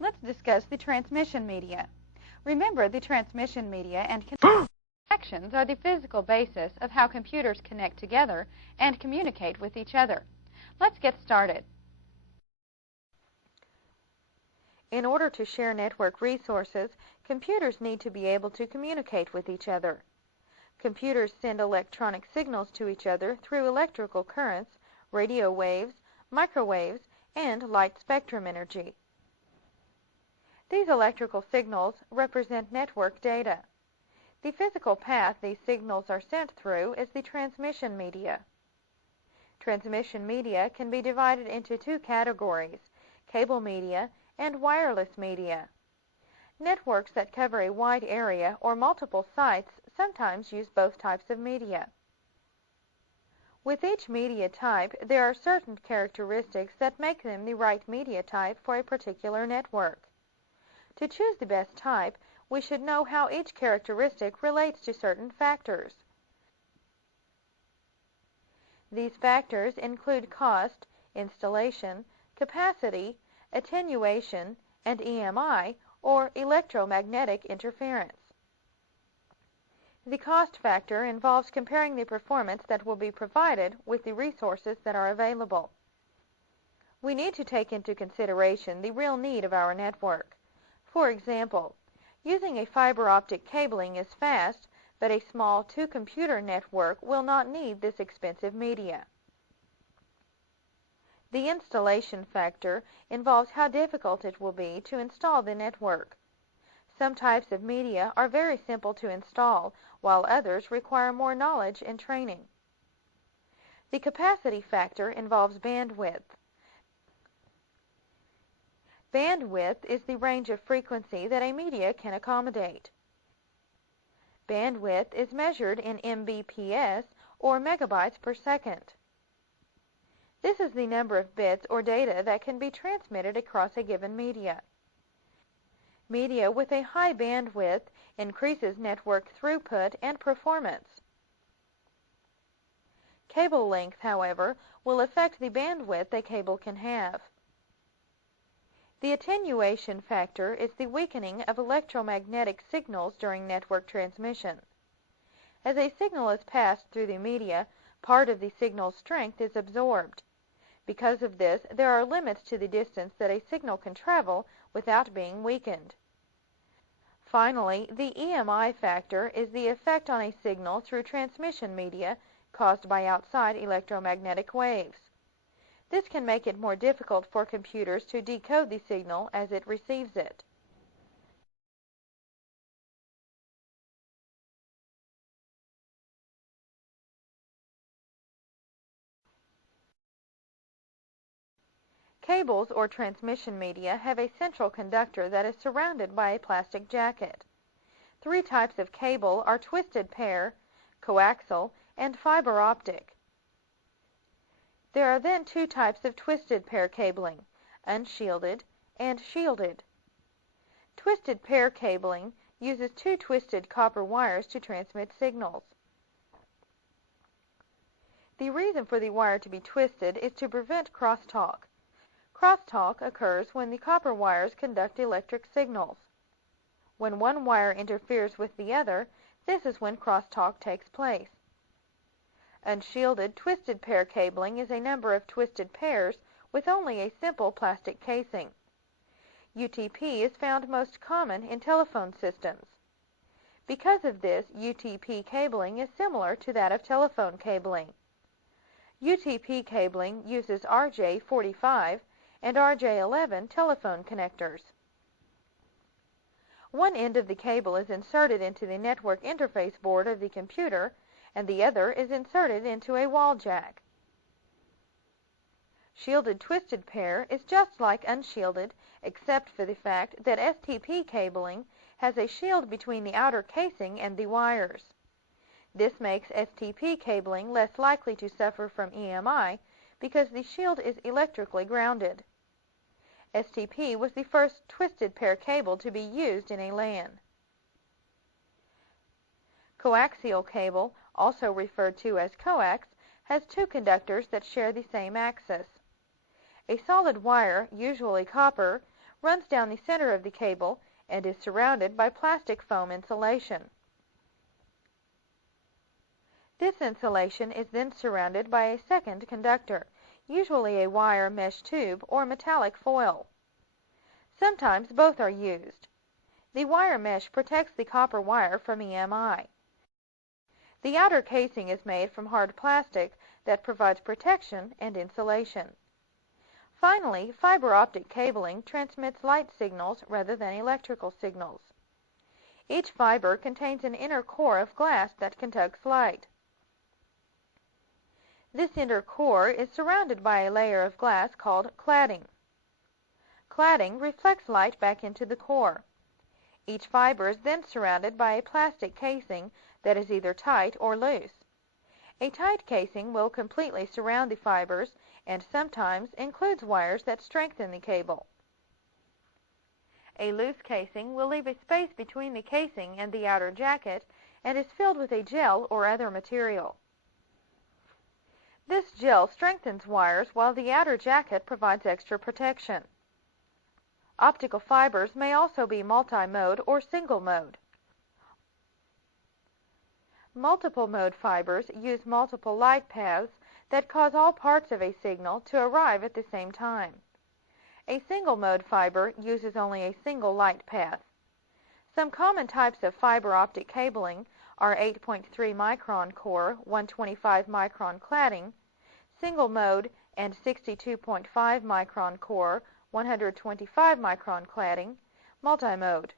Let's discuss the transmission media. Remember, the transmission media and connections are the physical basis of how computers connect together and communicate with each other. Let's get started. In order to share network resources, computers need to be able to communicate with each other. Computers send electronic signals to each other through electrical currents, radio waves, microwaves, and light spectrum energy. These electrical signals represent network data. The physical path these signals are sent through is the transmission media. Transmission media can be divided into two categories: cable media and wireless media. Networks that cover a wide area or multiple sites sometimes use both types of media. With each media type, there are certain characteristics that make them the right media type for a particular network. To choose the best type, we should know how each characteristic relates to certain factors. These factors include cost, installation, capacity, attenuation, and EMI, or electromagnetic interference. The cost factor involves comparing the performance that will be provided with the resources that are available. We need to take into consideration the real need of our network. For example, using a fiber optic cabling is fast, but a small two-computer network will not need this expensive media. The installation factor involves how difficult it will be to install the network. Some types of media are very simple to install, while others require more knowledge and training. The capacity factor involves bandwidth. Bandwidth is the range of frequency that a media can accommodate. Bandwidth is measured in Mbps, or megabytes per second. This is the number of bits or data that can be transmitted across a given media. Media with a high bandwidth increases network throughput and performance. Cable length, however, will affect the bandwidth a cable can have. The attenuation factor is the weakening of electromagnetic signals during network transmission. As a signal is passed through the media, part of the signal's strength is absorbed. Because of this, there are limits to the distance that a signal can travel without being weakened. Finally, the EMI factor is the effect on a signal through transmission media caused by outside electromagnetic waves. This can make it more difficult for computers to decode the signal as it receives it. Cables or transmission media have a central conductor that is surrounded by a plastic jacket. Three types of cable are twisted pair, coaxial, and fiber optic. There are then two types of twisted pair cabling, unshielded and shielded. Twisted pair cabling uses two twisted copper wires to transmit signals. The reason for the wire to be twisted is to prevent crosstalk. Crosstalk occurs when the copper wires conduct electric signals. When one wire interferes with the other, this is when crosstalk takes place. Unshielded twisted pair cabling is a number of twisted pairs with only a simple plastic casing. UTP is found most common in telephone systems. Because of this, UTP cabling is similar to that of telephone cabling. UTP cabling uses RJ45 and RJ11 telephone connectors. One end of the cable is inserted into the network interface board of the computer, and the other is inserted into a wall jack. Shielded twisted pair is just like unshielded, except for the fact that STP cabling has a shield between the outer casing and the wires. This makes STP cabling less likely to suffer from EMI because the shield is electrically grounded. STP was the first twisted pair cable to be used in a LAN. Coaxial cable, also referred to as coax, has two conductors that share the same axis. A solid wire, usually copper, runs down the center of the cable and is surrounded by plastic foam insulation. This insulation is then surrounded by a second conductor, usually a wire mesh tube or metallic foil. Sometimes both are used. The wire mesh protects the copper wire from EMI. The outer casing is made from hard plastic that provides protection and insulation. Finally, fiber optic cabling transmits light signals rather than electrical signals. Each fiber contains an inner core of glass that conducts light. This inner core is surrounded by a layer of glass called cladding. Cladding reflects light back into the core. Each fiber is then surrounded by a plastic casing that is either tight or loose. A tight casing will completely surround the fibers and sometimes includes wires that strengthen the cable. A loose casing will leave a space between the casing and the outer jacket and is filled with a gel or other material. This gel strengthens wires while the outer jacket provides extra protection. Optical fibers may also be multi-mode or single-mode. Multiple-mode fibers use multiple light paths that cause all parts of a signal to arrive at the same time. A single-mode fiber uses only a single light path. Some common types of fiber optic cabling are 8.3 micron core, 125 micron cladding, single-mode, and 62.5 micron core, 125 micron cladding, multi-mode.